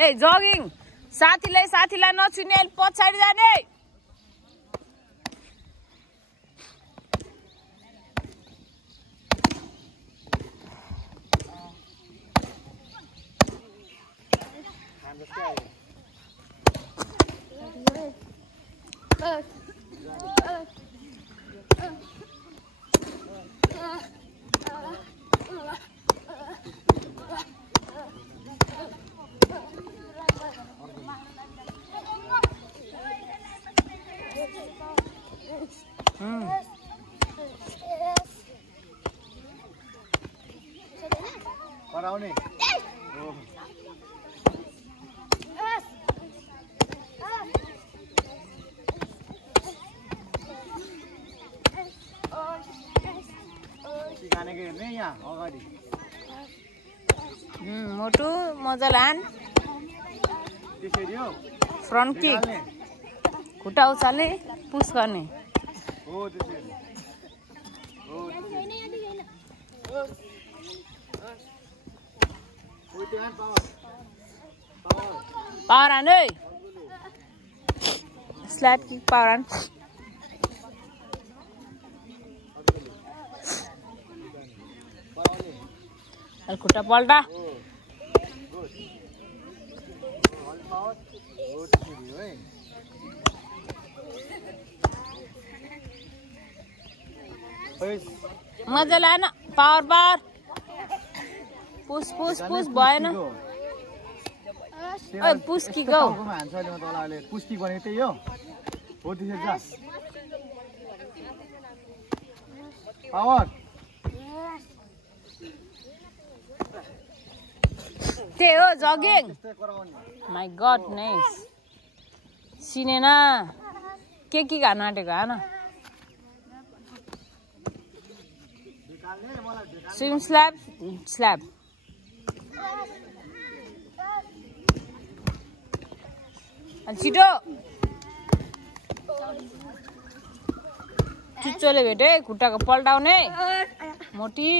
ए jogging साथीलाई नछुने पछाडि जाने कराउने गानेको हेर्ने यहाँ अगाडि मोटु मजाले हान त्यसरी हो फ्रन्ट किक खुट्टा उचाल्ने पुस गर्ने हो त्यसरी हो पावर हान है स्ल्याप किक पावर हान खुट्टा पल्टा मजाले हान पावर पुस भएन पुस कि गौ पुस्की भनेको त्यही हो त्यसरी जा पावर त्यही हो जगिङ माई गड नाइस सिनेन के खान आँटेको हान स्विम स्ल्याप छिटो चुच्चोले भेटे खुट्टाको पल्टाउने मोटी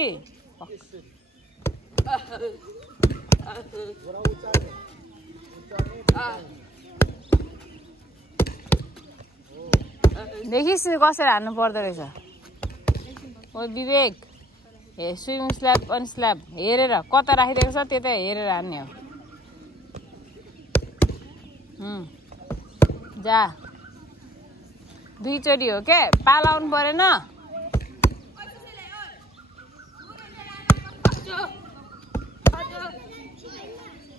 देखिस् कसरी हान्नु पर्दो रहेछ ओ विवेक हे स्विम स्ल्याप अनि स्ल्याप हेरेर कता राखिदिएको छ त्यतै हेरेर हान्ने हो जा दुईचोटि हो के पालाउनु परेन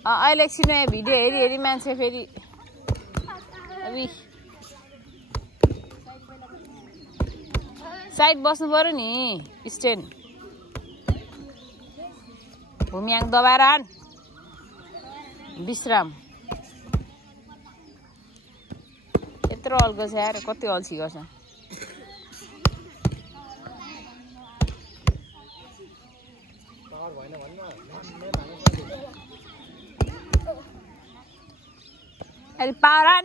अहिले एकछिन भिडियो हेरी मान्छे फेरि साइड बस्नु पर्यो नि स्ट्यान्ड भूमियाङ दबाएर हान विश्राम यत्रो अल्गो छ यार कति अल्छी गर्छ अहिले पावर हान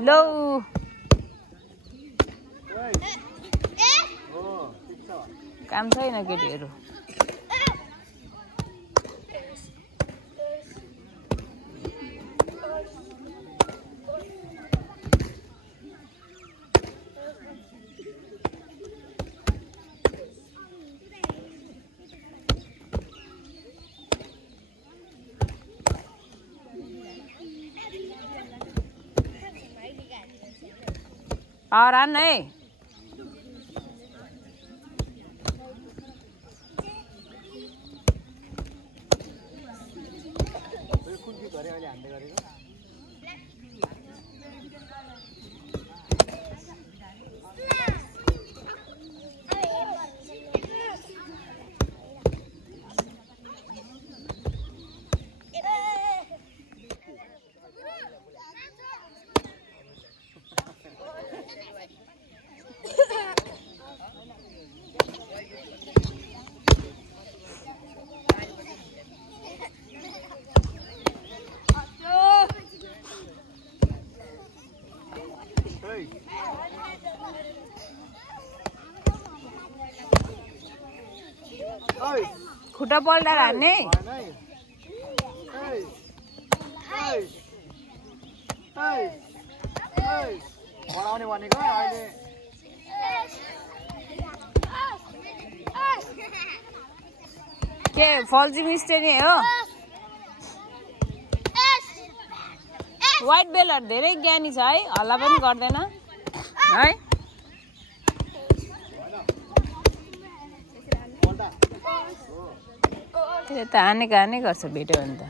लो काम छैन केटीहरू पावर हान है खुट्टा पल्टाएर हान्ने बढाउने भनेको अहिले के फल्जी मिस्टेक नै हो व्हाइट बेलर धेरै ज्ञानी छ है हल्ला पनि गर्दैन है त्यो त हाने गर्छ भेट्यो भने त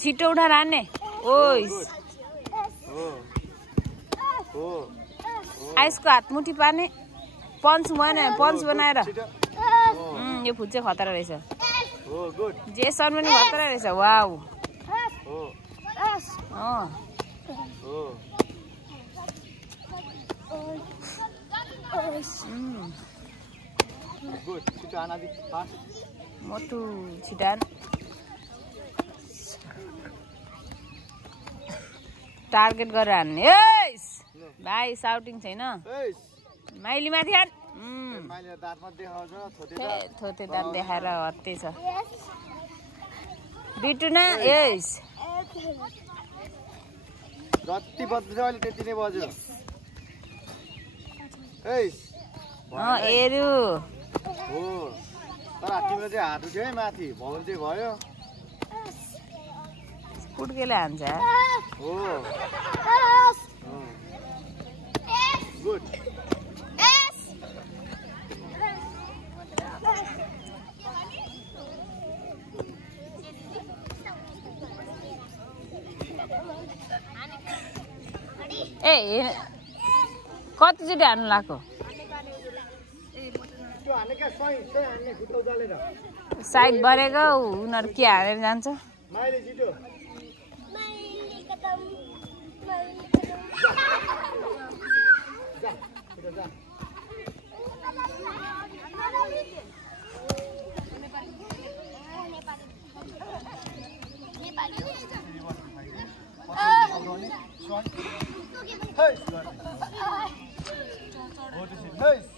छिटो उठाएर हान्ने ओइस आइसको हात मुठी पार्ने पन्च बनाएर यो फुट चाहिँ खतरा रहेछ जेसन पनि खतरा रहेछ वाउ मोटु छिटान टार्गेट गरेर हान्ने भाइ साउटिङ छैन माइली माथि हान थोते दाँत देखाएर हत्ते छ बिटुना यस जति बज्छ अहिले त्यति नै बज्यो एरु हो तर तिम्रो चाहिँ हात उठ्यो है माथि भवन चाहिँ भयो कुड्केले हान्छ हो गुड ए कतिचोटि हान्नु लाग्यो साइड बढेको उनीहरू के हालेर जान्छ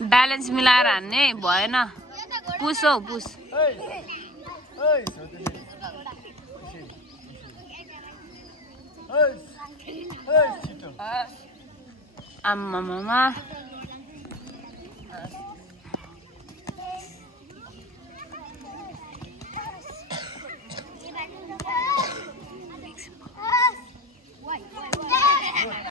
ब्यालेन्स मिलाएर हान्ने भएन पुस हौ पुस आम्मामा